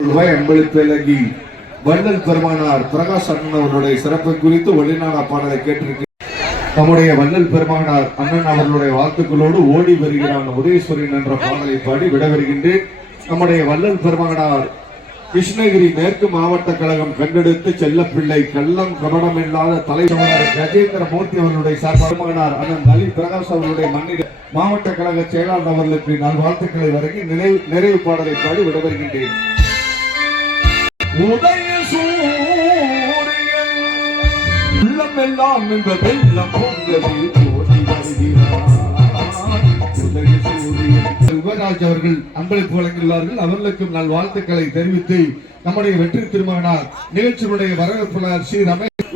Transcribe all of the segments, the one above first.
அன்பளிப்பேலகி வள்ளல் பெருமானார் பிரகாஷ் அண்ணன் அவர்களுடைய சிறப்பு குறித்து வெளிநாடு பாடலை கேட்டிருக்க நம்முடைய வள்ளல் பெருமானார் அண்ணன் அவர்களுடைய வாழ்த்துக்களோடு ஓடி வருகிறான் உதயேஸ்வரன் என்ற பாடலை பாடி விடவருகின்றேன். நம்முடைய வள்ளல் பெருமானார் கிருஷ்ணகிரி மேற்கு மாவட்ட கழகம் கண்டெடுத்து செல்லப்பிள்ளை கள்ளம் கபடம் இல்லாத தலைவர் கஜேந்திர மூர்த்தி அவர்களுடைய பெருமானார் அண்ணன் அலி பிரகாஷ் அவர்களுடைய மன்னிட மாவட்ட கழக செயலாளர் அவர்களுக்கு நான் வாழ்த்துக்களை வழங்கி நிறைவு பாடலை பாடி விடவருகின்றேன். உதய சூரியன் உள்ளமெல்லாம் இந்த வெள்ளம் யுவராஜ் அவர்கள் அன்பளிப்பு வழங்கியுள்ளார்கள். அவர்களுக்கும் நான் வாழ்த்துக்களை தெரிவித்து நம்முடைய வெற்றி திருமகனார் நிகழ்ச்சியுடைய வரவேற்பாளர் ஸ்ரீ ரமேஷ்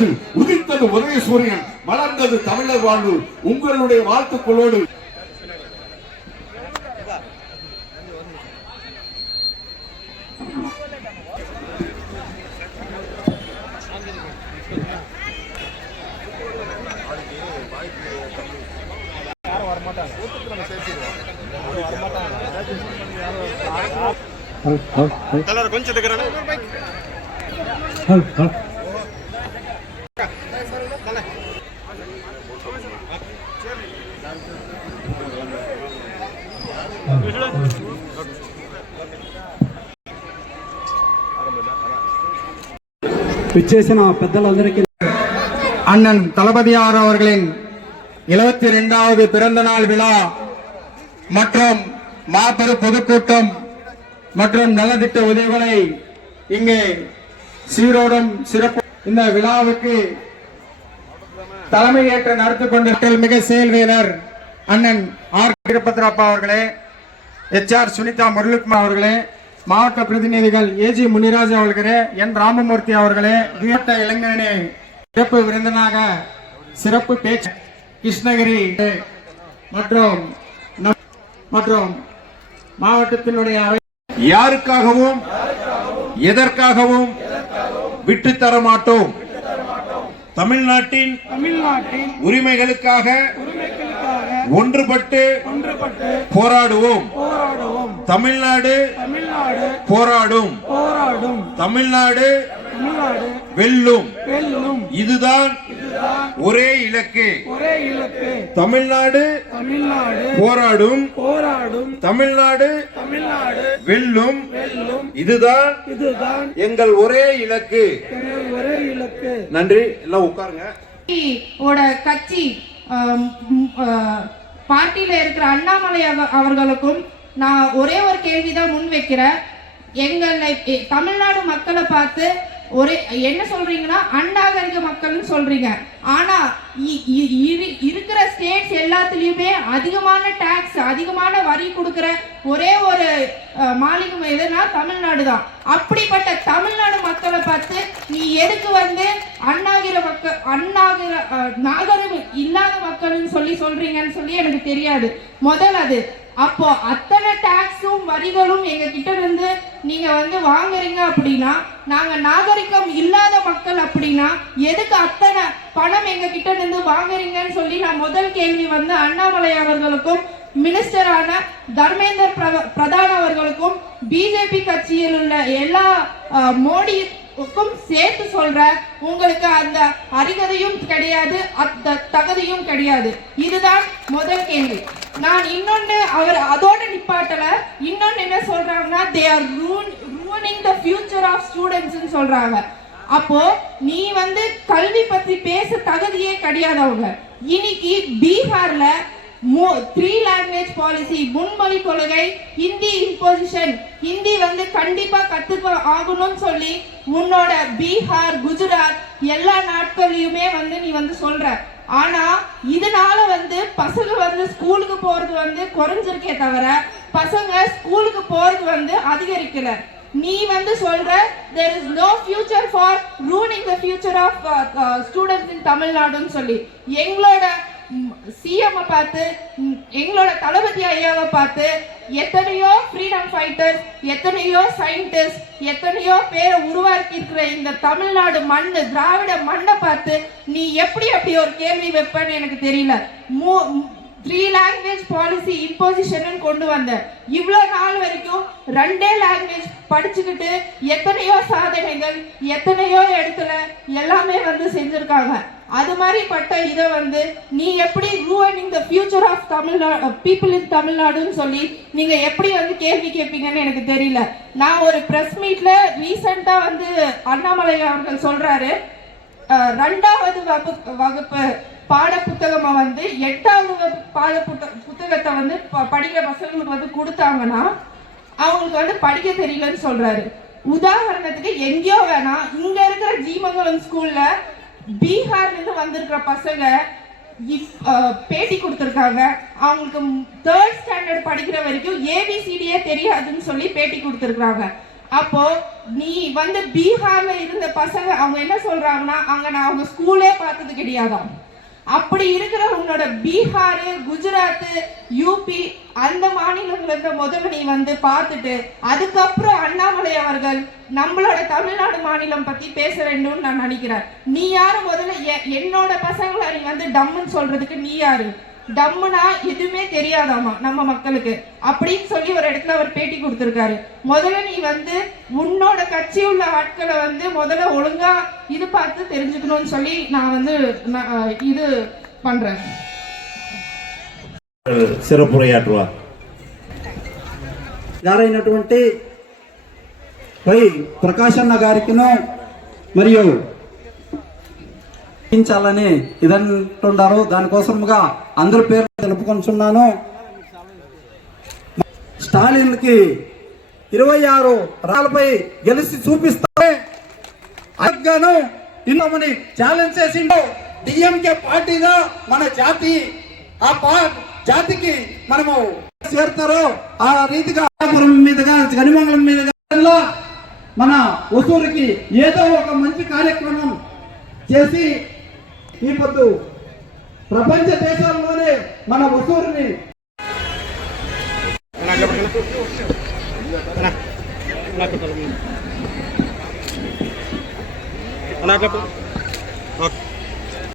உதித்தது உதய சூரியன் மலர்ந்தது தமிழர் வாழ்வு உங்களுடைய வாழ்த்துக்களோடு கொஞ்சம் அண்ணன் தளபதியார் அவர்களின் 72வது பிறந்த நாள் விழா மற்றும் மாபெரும் பொதுக்கூட்டம் மற்றும் நலத்திட்ட உதவிகளை இங்கே சீரோடும் சிறப்பு இந்த விழாவுக்கு தலைமையேற்று நடத்தி கொண்ட மிக செயல்வீரர் அண்ணன் ஆர் திருப்பத்ராப்பா அவர்களே, HR சுனிதா முரளிகுமார் அவர்களே, மாவட்ட பிரதிநிதிகள் AG முனிராஜ் அவர்களே, N ராமமூர்த்தி அவர்களே, வீட்ட இளைஞனே சிறப்பு விருந்தினராக சிறப்பு பேச்சு கிருஷ்ணகிரி மற்றும் மாவட்டத்தினுடைய யாருக்காகவும் எதற்காகவும் விட்டு தர மாட்டோம். தமிழ்நாட்டின் உரிமைகளுக்காக ஒன்றுபட்டு போராடுவோம். தமிழ்நாடு போராடும். தமிழ்நாடு வெல்லும். இதுதான் ஒரே இலக்கு. தமிழ்நாடு போராடும். தமிழ்நாடு வெல்லும். இதுதான் எங்கள் ஒரே இலக்கு. நன்றி. எல்லாம் உட்காருங்க. கட்சி பார்ட்டியில இருக்கிற அண்ணாமலை அவர்களுக்கும் நான் ஒரே ஒரு கேள்விதான் முன் வைக்கிறேன். எங்களை தமிழ்நாடு மக்களை பார்த்து என்ன சொல்றீங்கன்னா அநாகரிக மக்கள்னு சொல்றீங்க. ஆனா இருக்கிற ஸ்டேட்ஸ் எல்லாத்துலயுமே அதிகமான டாக்ஸ் அதிகமான வரி கொடுக்கிற ஒரே ஒரு மாநிலம் எதுனா தமிழ்நாடு தான். அப்படிப்பட்ட தமிழ்நாடு மக்களை பார்த்து நீ எதுக்கு நாகரிகம் இல்லாத மக்கள்னு சொல்றீங்கன்னு சொல்லி எனக்கு தெரியாது. முதல் அது அப்போ அத்தனை டாக்ஸும் வரிகளும் எங்க கிட்ட இருந்து நீங்க வாங்குறீங்க அப்படின்னா நாங்க நாகரிகம் இல்லாத மக்கள் அப்படின்னா எதுக்கு அத்தனை பணம் எங்க கிட்ட இருந்து வாங்குறீங்கன்னு சொல்லி நான் முதல் கேள்வி அண்ணாமலை அவர்களுக்கும் மினிஸ்டரான தர்மேந்திர பிரதான் அவர்களுக்கும் பிஜேபி கட்சியில் உள்ள எல்லா மோடிக்கும் சேர்த்து சொல்ற உங்களுக்கு அந்த அருகதையும் கிடையாது, அந்த தகுதியும் கிடையாது. இதுதான் முதல் கேள்வி. நான் இன்னொன்னு அவர் அதோட நிப்பாட்டல. இன்னொன்னு என்ன சொல்றாங்கன்னா they are ruining the future of students ன்னு சொல்றாங்க. அப்போ நீ கல்வி பத்தி பேச தகுதியே கிடையாது. அவங்க இன்னைக்கு பீகார்ல 3 language பாலிசி முன்மொழி கொள்கை ஹிந்தி இம்போசிஷன் ஹிந்தி கண்டிப்பா கத்துக்க ஆகணும்னு சொல்லி உன்னோட பீகார் குஜராத் எல்லா நாட்களையுமே நீ சொல்ற. ஆனா இதனால பசங்க ஸ்கூலுக்கு போறது குறைஞ்சிருக்கே தவிர பசங்க ஸ்கூலுக்கு போறது அதிகரிக்கல. நீ சொல்ற there is no future for ruining the future of students in Tamil Nadu ன்னு சொல்லி எங்களோட சிஎம் பார்த்து எங்களோட தளபதி ஐயாவை பார்த்து எத்தனையோ ஃப்ரீடம் ஃபைட்டர்ஸ் எத்தனையோ சயின்டிஸ்ட் எத்தனையோ பேரை உருவாக்கி இருக்கிற இந்த தமிழ்நாடு மண்ணு திராவிட மண்ணை பார்த்து நீ எப்படி அப்படி ஒரு கேள்வி வைப்பன்னு எனக்கு தெரியல. 3 லாங்குவேஜ் பாலிசி இம்போசிஷன் கொண்டு வந்த. இவ்வளவு நாள் வரைக்கும் 2 லாங்குவேஜ் படிச்சுக்கிட்டு எத்தனையோ சாதனைகள் எத்தனையோ இடத்துல எல்லாமே வந்து செஞ்சிருக்காங்க. அது மாதிரி பட்ட இதை வந்து நீ எப்படி ruining the future of Tamil Nadu people in தமிழ்நாடுன்னு சொல்லி நீங்க எப்படி வந்து கேள்வி கேட்பீங்கன்னு எனக்கு தெரியல. நான் ஒரு பிரஸ் மீட்ல ரீசெண்டா வந்து அண்ணாமலை அவர்கள் சொல்றாரு, 2வது வகுப்பு பாட புத்தகமா வந்து 8வது பாட புத்தகத்தை வந்து படிக்கிற பசங்களுக்கு வந்து கொடுத்தாங்கன்னா அவங்களுக்கு வந்து படிக்க தெரியலன்னு சொல்றாரு. உதாரணத்துக்கு எங்கேயோ வேணா இங்க இருக்கிற ஜீமங்கலம் ஸ்கூல்ல பீகார்ல இருந்து வந்திருக்கிற பசங்க பேட்டி கொடுத்திருக்காங்க. அவங்களுக்கு 3rd ஸ்டாண்டர்ட் படிக்கிற வரைக்கும் ஏபிசிடியே தெரியாதுன்னு சொல்லி பேட்டி கொடுத்திருக்காங்க. அப்போ நீ வந்து பீகார்ல இருந்த பசங்க அவங்க என்ன சொல்றாங்கன்னா அங்க நான் அவங்க ஸ்கூலே பார்த்தது கிடையாதாம். அப்படி இருக்கிற உன்னோட பீகார், குஜராத், யூபி அந்த மாநிலங்களுக்கு முதல்ல நீ வந்து பார்த்துட்டு அதுக்கப்புறம் அண்ணாமலை அவர்கள் நம்மளோட தமிழ்நாடு மாநிலம் பத்தி பேச வேண்டும்னு நான் நினைக்கிறேன். நீ யாரு முதல்ல என்னோட பசங்களை நீ வந்து டம்முன்னு சொல்றதுக்கு நீ யாரு? டம்முனா எதுவுமே தெரியாதாமா நம்ம மக்களுக்கு அப்படின்னு சொல்லி ஒரு இடத்துல அவர் பேட்டி கொடுத்திருக்காரு. முதல்ல நீ வந்து உன்னோட கட்சி உள்ள ஆட்களை வந்து முதல்ல ஒழுங்கா இது பார்த்து தெரிஞ்சுக்கணும்னு சொல்லி நான் வந்து இது பண்றேன். సిరపురయాట్వా గారైనటువంటి వై ప్రకాశన్న గారికిను మరియు ాలని ఇదంటున్నారు. దానికోసముగా అందరి పేర్లు తెలుపుకొంటున్నాను. స్టాలిన్కి 26 రాళ్ళపై గెలిచి చూపిస్తే అగ్గాను ఇన్నమని ఛాలెంజ్ చేసిండు. డిఎంకే పార్టీగా మన జాతికి మనము చేరుతారో ఆ రీతిగా మీదుగా గనిమంగళం మీదుగా మన ఒసూరికి ఏదో ఒక మంచి కార్యక్రమం చేసి ఈ పొద్దు ప్రపంచ దేశాల్లోనే మన ఒసూరిని ఓకే